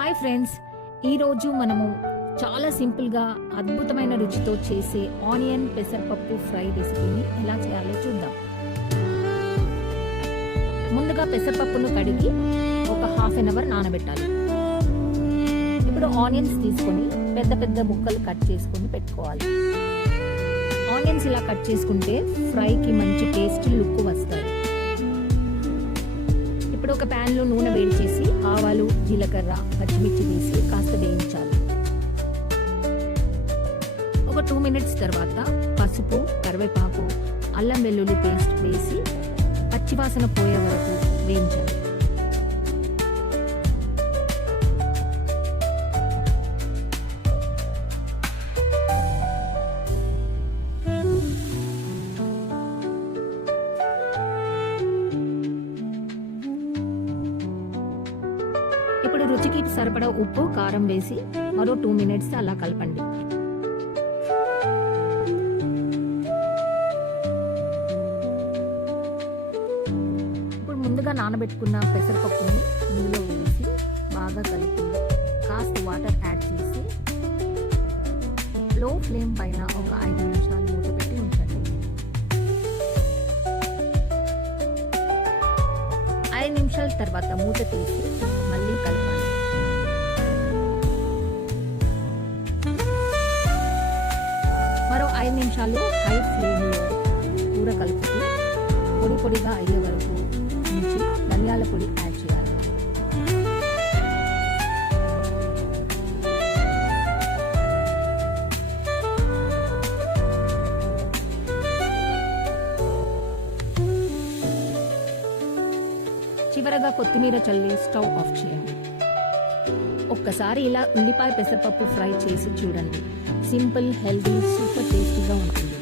Hi friends, ఈరోజు మనము చాలా సింపుల్గా అద్భుతమైన రుచితో చేసే ఆనియన్ పెసరపప్పు ఫ్రై రెసిపీని ఎలా చేయాలో చూద్దాం. ముందుగా పెసరపప్పును కడిగి ఒక హాఫ్ అన్ అవర్ నానబెట్టాలి. ఇప్పుడు ఆనియన్స్ తీసుకొని పెద్ద పెద్ద ముక్కలు కట్ చేసుకొని పెట్టుకోవాలి. ఆనియన్స్ ఇలా కట్ చేసుకుంటే ఫ్రైకి మంచి టేస్టీ లుక్ వస్తాయి. ఇప్పుడు ఒక ప్యాన్ లో నూనె వేడి చేసి ఆవాలు, జీలకర్ర, పచ్చిమిర్చి వేసి కాస్త వేయించాలి. ఒక 2 మినిట్స్ తర్వాత పసుపు, కరివేపాకు, అల్లం వెల్లుల్లి పేస్ట్ వేసి పచ్చివాసన పోయే వరకు వేయించాలి. ఇప్పుడు రుచికి సరిపడా ఉప్పు, కారం వేసి మరో 2 మినిట్స్ అలా కలపండి. ఇప్పుడు ముందుగా నానబెట్టుకున్న పెసరపప్పుని ఇందులో వేసి బాగా కలిపి కాస్త వాటర్ యాడ్ చేసి లో ఫ్లేమ్ పైన ఒక 5 నిమిషాలు మూత పెట్టి ఉంచండి. 5 నిమిషాల తర్వాత మూత తీసి మళ్ళీ కలపాలి. మరో 5 నిమిషాలు హై ఫ్లేమ్లో కూర కలుపుతూ పొడి పొడిగా అయ్యే వరకు ఉంచి ధనియాల పొడి యాడ్ చేయాలి. చివరగా కొత్తిమీర చల్లి స్టవ్ ఆఫ్ చేయండి. ఒక్కసారి ఇలా ఉల్లిపాయ పెసరపప్పు ఫ్రై చేసి చూడండి. సింపుల్, హెల్దీ, సూపర్ టేస్టీగా ఉంటుంది.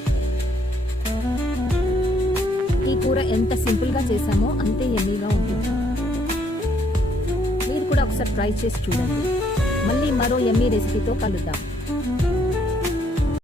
ఈ కూర ఎంత సింపుల్గా చేసామో అంతే యమ్మీగా ఉంటుంది. మీరు కూడా ఒకసారి ట్రై చేసి చూడండి. మళ్ళీ మరో యమ్మీ రెసిపీతో కలుద్దాం.